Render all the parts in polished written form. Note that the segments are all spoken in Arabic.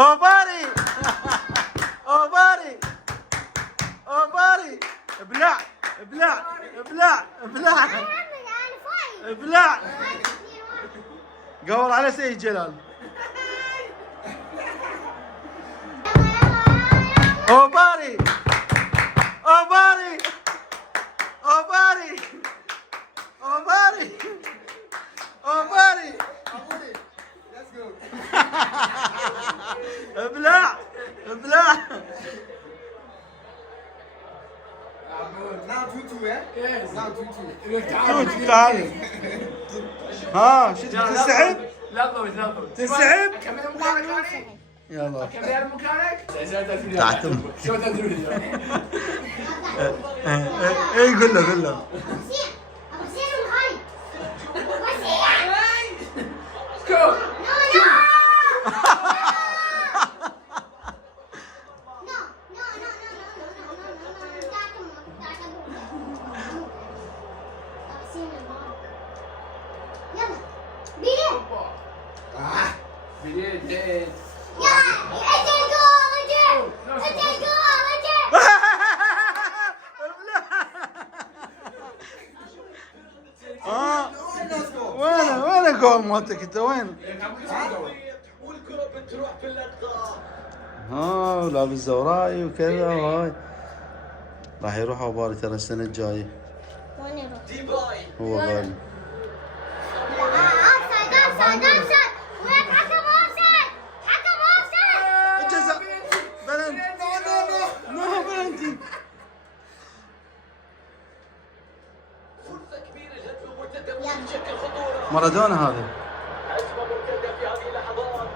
اوباري اوباري اوباري. ابلع ابلع ابلع ابلع ابلع. قول على سيد جلال. اوباري اوباري اوباري اوباري اوباري. ابلع ابلع. Now 2-2, yeah? Yes. Now 2-2. تعال. ها شو تنسحب؟ لا تضوي لا تضوي. تنسحب؟ اكمل مكانك يعني؟ يلا. اكمل مكانك؟ تعتم. شو تدري؟ ايه قول له قول له. وين الجول مالتك انت وين؟ والكرة بتروح في اللقطة. لابس زوراي وكذا وهاي. راح يروح اوباري ترى السنة الجاية. وين يروح؟ ديباي. هو غالي. وين حكم اوفسايد؟ حكم اوفسايد. الجزاء. بلنتي. نو بلنتي. فرصة كبيرة لهدف المرتدة بشكل خطورة. مارادونا هذا. هجمة مرتدة في هذه اللحظات.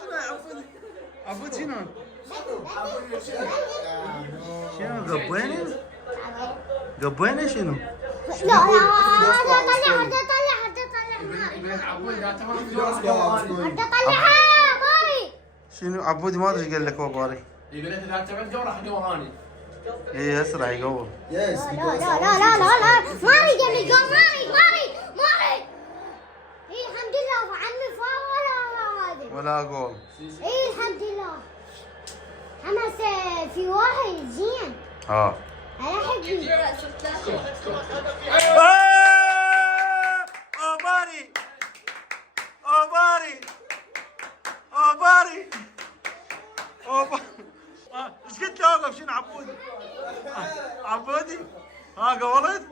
شنو عبود شنو؟ شنو قبوينه؟ قبوينه شنو؟ لا طلعها باري. شنو عبودي ما ادري ايش قال لك هو باري. يقول انت اذا اعتمدت راح ادور اني. ايه هسه راح يقول. Yes. لا ماري قال لي جول. ماري ايه الحمد لله عمي فاول هذا ولا جول. ايه الحمد لله. حماس في واحد زين. ها. على حقي. اوباري اوباري اوباري اوباري. ايش قلت له اوقف؟ شنو عبودي؟ عبودي؟ قولت؟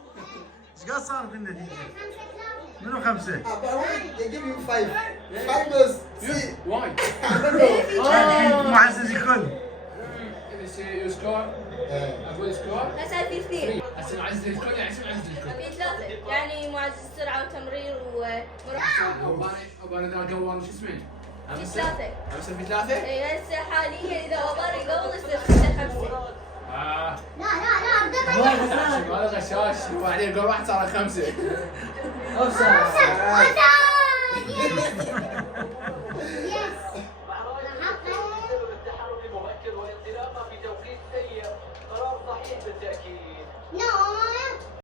ايش قال صار في النتيجة؟ منو 5؟ They give you 5. 5 is see. واي. معزز يكون. يو سكور اقول سكور لا صار في اثنين. هسه معزز الكل يعني شو معزز الكل؟ في ثلاثة يعني معزز سرعة وتمرير وبانا اذا قول شو اسمه؟ في ثلاثة. هسه في ثلاثة؟ اي هسه حاليا اذا وباري قبل يصير 5. لا هذا غشاش وبعدين قول واحد صار 5. اوفسايد.